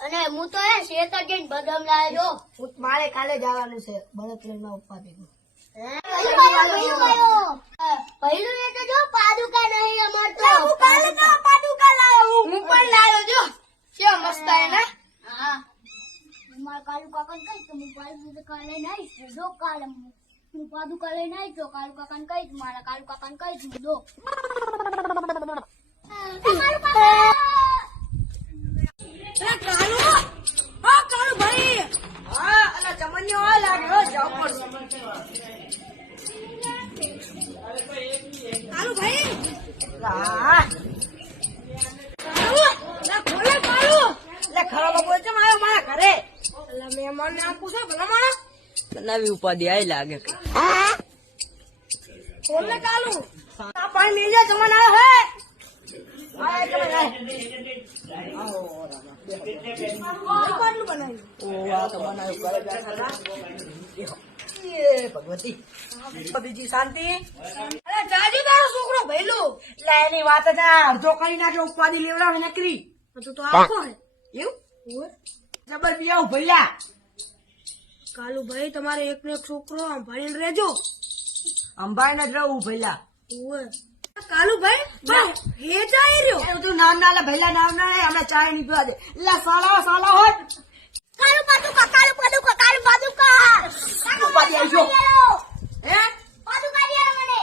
અને હું તો શેત જઈને બદામ લાવ્યો. મારે કાલે જવાનું છે બળદ લઈને ઉપા ભેગું. પહેલું એ તો જો પાદુકા નહીં અમાર તો. હું કાલે તો પાદુકા લાવ્યો. હું પણ લાવ્યો જો કેવો મસ્ત હે ને. હા મારા કાલુ કાકાને કહીશ તો હું પાદુકા લઈને આવીશ. જો કાલે હું પાદુકા લઈને આવીશ તો કાલુ કાકાને કહીશ. મારા કાલુ કાકાને કહીશ હું દો. કાલુ કાકા કાલુ હા કાલુ ભાઈ હા અલા ચમનિયો આ લાગે હો જાવ પડશે. કાલુ ભાઈ લા કાલુ લા ખોલે કાલુ લે ખરા બાબુ છે મારો મારા ઘરે અલા મહેમાન ને આપું છે ભલા માણસ નવી ઉપાધિ આઈ લાગે ખોલે કાલુ આ પાણી લઈ જા જમન આ હે આ જમન આ કેટલું બનાવ્યું ઓ આ તો બનાવ્યું કરે બેઠા એ ભગવતી બીજી શાંતિ અરે જાજુ તારો છોકરો ભઈલું લે એની વાત ના અડધો કરી નાખ્યો ઉપાધિ લેવડાવે નકરી તું તો આખો હે એવું જબર બિયાવ ભઈલા કાલુ ભાઈ તમારે એક ને એક છોકરો ભણીને રહેજો અંબાઈને જ રહું ભઈલા ઓએ કાલુ ભાઈ હે જાય રહ્યો એ તું નામ ના લે ભઈલા નામ ના લે હમણાં ચાય ની પીવા દે લે સાલા હોટ કાલુ પાદુકા કાલુ પાદુકા કાલુ પાદુકા ઉપાધિ આવી ગયો હે પાદુકા લે મને.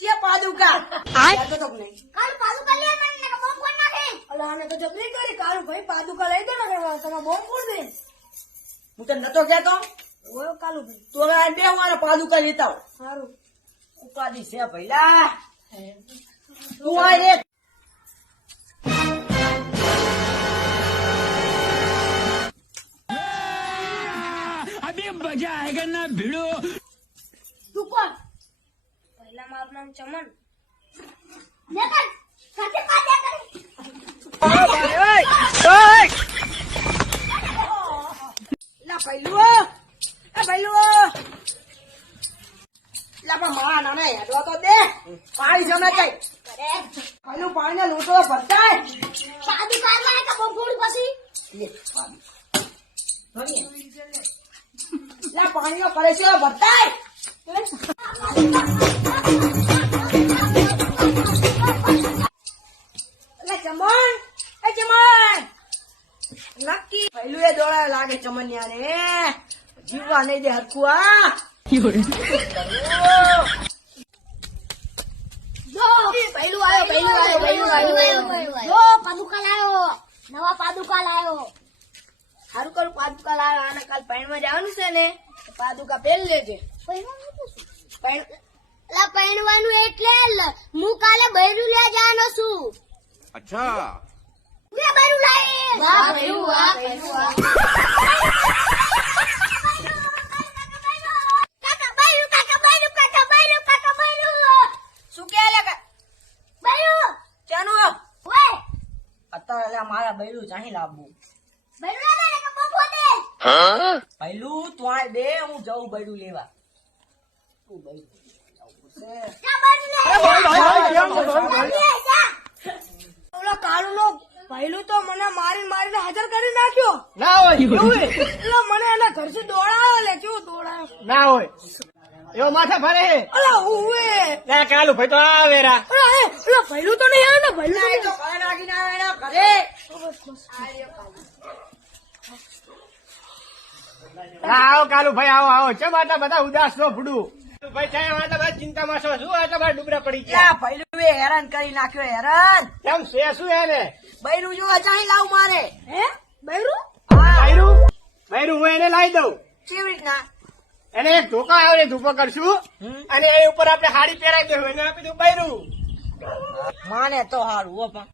જે પાદુકા આ તો નહીં કાલુ પાદુકા લે મને ને બોમ્બ ફોડ નાખે. અલા આને તો જબરી કરી કાલુ ભાઈ પાદુકા લઈ દે ને તમે બોમ્બ ફોડ દે હું તને નતો કહેતો ઓએ કાલુ ભાઈ તું હવે આ બે મારા પાદુકા લેતા આવ સારું ઉપાધિ છે ભઈલા તું આ રે अभी मजा आएगा ना भिड़ो. તું કોણ પહેલા મારું નામ ચમન દેખન ખાતે પાદે કરે. લા ભઈલું એ ભઈલું લા પણ મારા નાના હેડવા તો દે પાણી જમે જાય ભઈલું પાણી ને લોટો ભરતાય પાદુકા લાય કે બોમ્બ ફોડ પછી. લે પાણી ભરીએ લા પાણીનો કલેશો ભરતાય લે ચમન એ ચમન નક્કી ભઈલું એ દોડા લાગે ચમનિયા ને જીવવા નહીં દે હરખું આ જો પહેલું આયો જો પાદુકા લાયો નવા પાદુકા લાયો. સારું કરું પાદુકા લાવ્યો આને કાલ પૈણમાં જવાનું છે ને પાદુકા પહેર લેજે લા પહેરવાનું એટલે હું કાલે બૈરું લે જવાનો છું. अच्छा. મે બૈરું લાય વાહ બૈરું વાહ શું કે લે ચાનો અત્યારે લે મારા બૈરું ચાહી લાવવું પહેલું તું આ દે હું જઉં બૈરું લેવા તું બૈરું ઓલા કાળુ નો પહેલું તો મને મારીને હાજર કરી નાખ્યો ના હોય એવું હે? એટલે મને એના ઘરથી દોડાયો લે કેવો દોડાયો ના હોય એવો માથા ફરે હે અલા હુએ ના કાલુ ભાઈ તો આવેરા ઓલા પહેલું તો નહીં આવ્યો ને પહેલું ના, એ તો ઘરે નાખીને આવે એના ઘરે હા આવો કાલુ ભાઈ આવો ચમ આટલા બધા ઉદાસ નો ભૂડું ભાઈ થાય આટલા બધા ચિંતામાં છો શું આટલા બધા ડુબરા પડી ગયા યા પહેલું એ હેરાન કરી નાખ્યો હેરાન કેમ છે શું હે ને બૈરું જો ચાહી લાવ મારે હે બૈરું બૈરું બૈરું હું એને લાવી દઉં કેવી રીતના એને એક ધોકા આવે ધોકો કરશું અને એ ઉપર આપણે હાડી પહેરાવી દેવું એને આપી દઉં બૈરું માને તો હારું હો પણ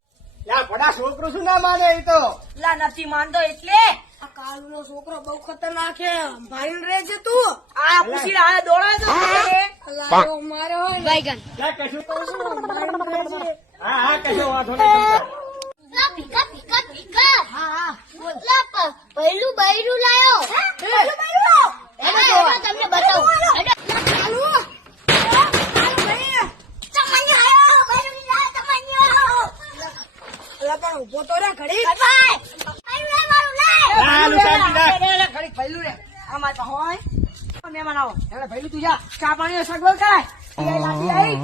યા ભડા છોકરું શું ના માને એ તો લા નથી માનતો એટલે આ કાળુ નો છોકરો બહુ ખતરનાક છે ભાઈને રહેજે તું આ પૂછી આ દોડાય તો અલા તો મારે હોય ને યા કશું ભાઈને રહેજે હા કશો વાંધો નહીં લા ભીખા ભીખા ભીખા હા લા પહેલું બૈરું લાયો. પહેલું બૈરું એને તમને બતાવું. કાળુ ચમનિયો આયો બૈરું લાયો ચમનિયો. અલા પણ ઉભો તો રે ઘડી ભાઈ આયુ લે મારું લે લાલુ શાંતિ રાખ. ઘડી ભૈલું રે આ માર પાસે હોય મહેમાન આવો એટલે ભૈલું તું જા ચા પાણી સગવડ કરાય એ લાગી આવી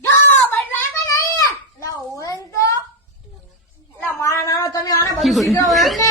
જો ભાઈ લાગે નહીં લા ઓન તો લા મારા નાનો તમે આને બધું શીખવાડો એમ ને